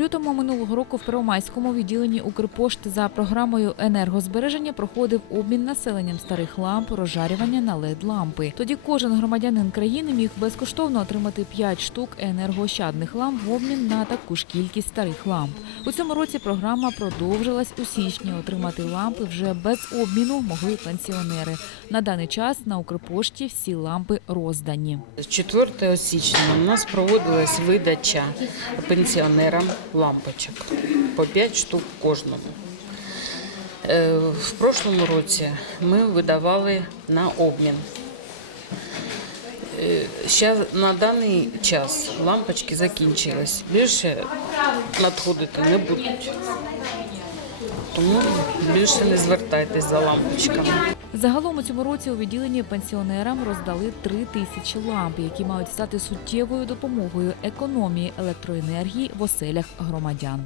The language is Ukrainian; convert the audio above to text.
лютому минулого року в Первомайському відділенні Укрпошти за програмою енергозбереження проходив обмін населенням старих ламп розжарювання на led лампи. Тоді кожен громадянин країни міг безкоштовно отримати 5 штук енергоощадних ламп в обмін на таку ж кількість старих ламп. У цьому році програма продовжилась у січні. Отримати лампи вже без обміну могли пенсіонери. На даний час на Укрпошті всі лампи роздані. 4 січня у нас проводилась видача пенсіонерам лампочок по 5 штук кожному. Е, В прошлому році ми видавали на обмін. Е, на даний час лампочки закінчились. Більше надходити не будуть. Тому більше не звертайтесь за лампочками. Загалом у цьому році у відділенні пенсіонерам роздали три тисячі ламп, які мають стати суттєвою допомогою економії електроенергії в оселях громадян.